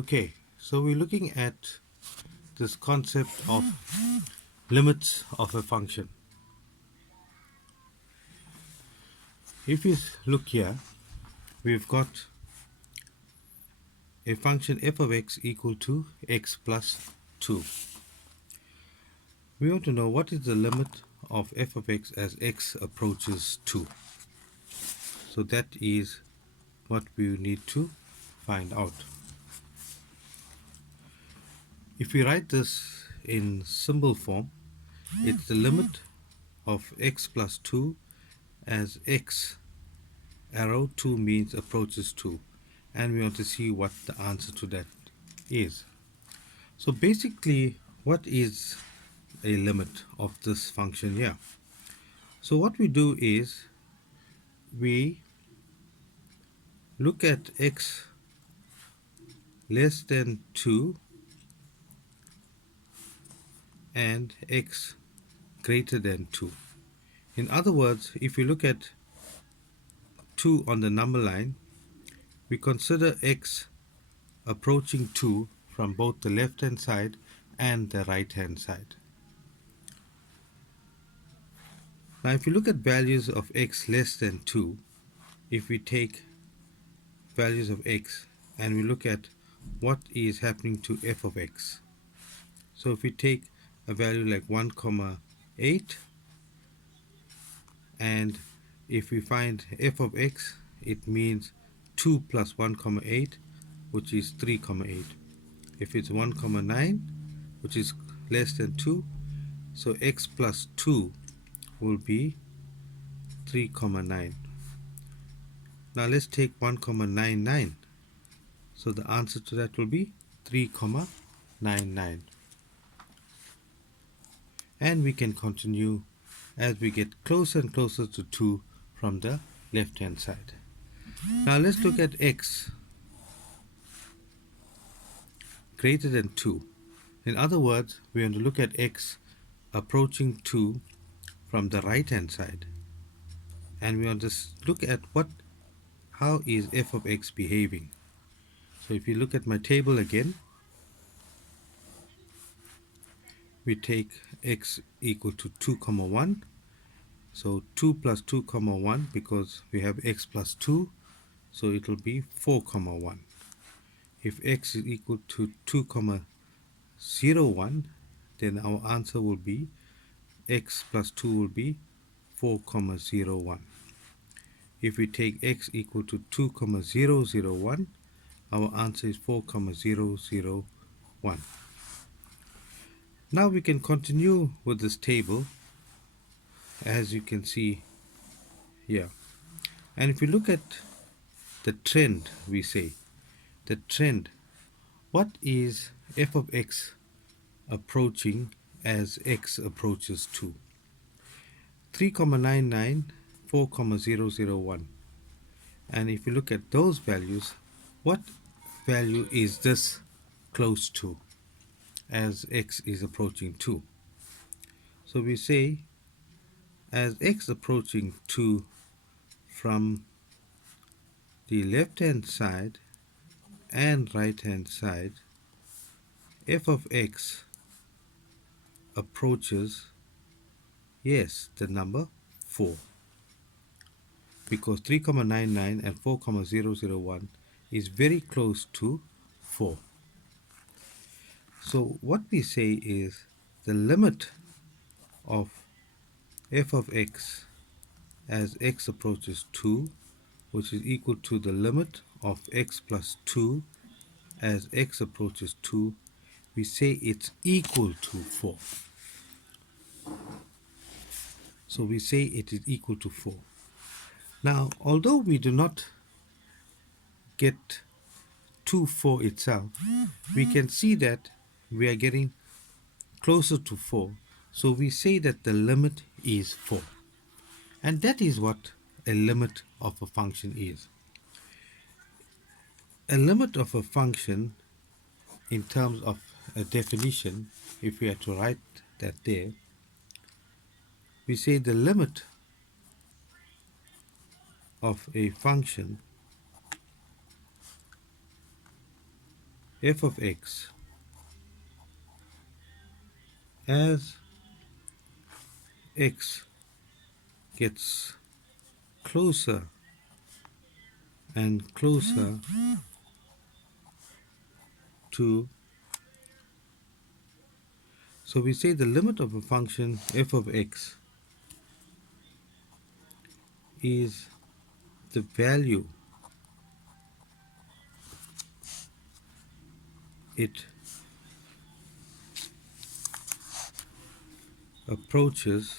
Okay, so we're looking at this concept of limits of a function. If you look here, we've got a function f of x equal to x plus 2. We want to know what is the limit of f of x as x approaches 2. So that is what we need to find out. If we write this in symbol form, it's the limit of x plus 2 as x arrow 2 means approaches 2, and we want to see what the answer to that is. So basically, what is a limit of this function here? So what we do is we look at x less than 2 and x greater than 2. In other words, if we look at 2 on the number line, we consider x approaching 2 from both the left hand side and the right hand side. Now if you look at values of x less than 2, if we take values of x and we look at what is happening to f of x. So if we take a value like 1, 8, and if we find f of x, it means 2 plus 1, 8, which is 3, 8. If it's 1, 9, which is less than 2, so x plus 2 will be 3, 9. Now let's take 1, 9. So the answer to that will be 3, 9. And we can continue as we get closer and closer to 2 from the left hand side. Now let's look at x greater than 2. In other words, we want to look at x approaching 2 from the right hand side, and we want to look at how is f of x behaving. So if you look at my table again, we take x equal to 2, 1. So 2 plus 2, 1, because we have x plus 2, so it will be 4, 1. If x is equal to 2, 0, 1, then our answer will be x plus 2 will be 4, 0, 1. If we take x equal to 2, 0, 0, 1, our answer is 4, 0, 0, 1. Now we can continue with this table, as you can see here. And if we look at the trend, we say the trend, what is f of x approaching as x approaches 2? 3, 9, 4, 0, 0, 1. And if you look at those values, what value is this close to as x is approaching 2? So we say as x approaching 2 from the left hand side and right hand side, f of x approaches, yes, the number 4, because 3, 9 and 4, 0, 0, 1 is very close to 4. So what we say is the limit of f of x as x approaches 2, which is equal to the limit of x plus 2 as x approaches 2, we say it's equal to 4. So we say it is equal to 4. Now, although we do not get to 4 itself, we can see that we are getting closer to 4. So we say that the limit is 4. And that is what a limit of a function is. A limit of a function, in terms of a definition, if we are to write that there, we say the limit of a function f of x as x gets closer and closer to, so we say the limit of a function f of x is the value it approaches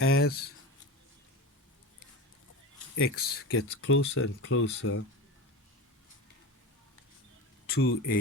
as x gets closer and closer to a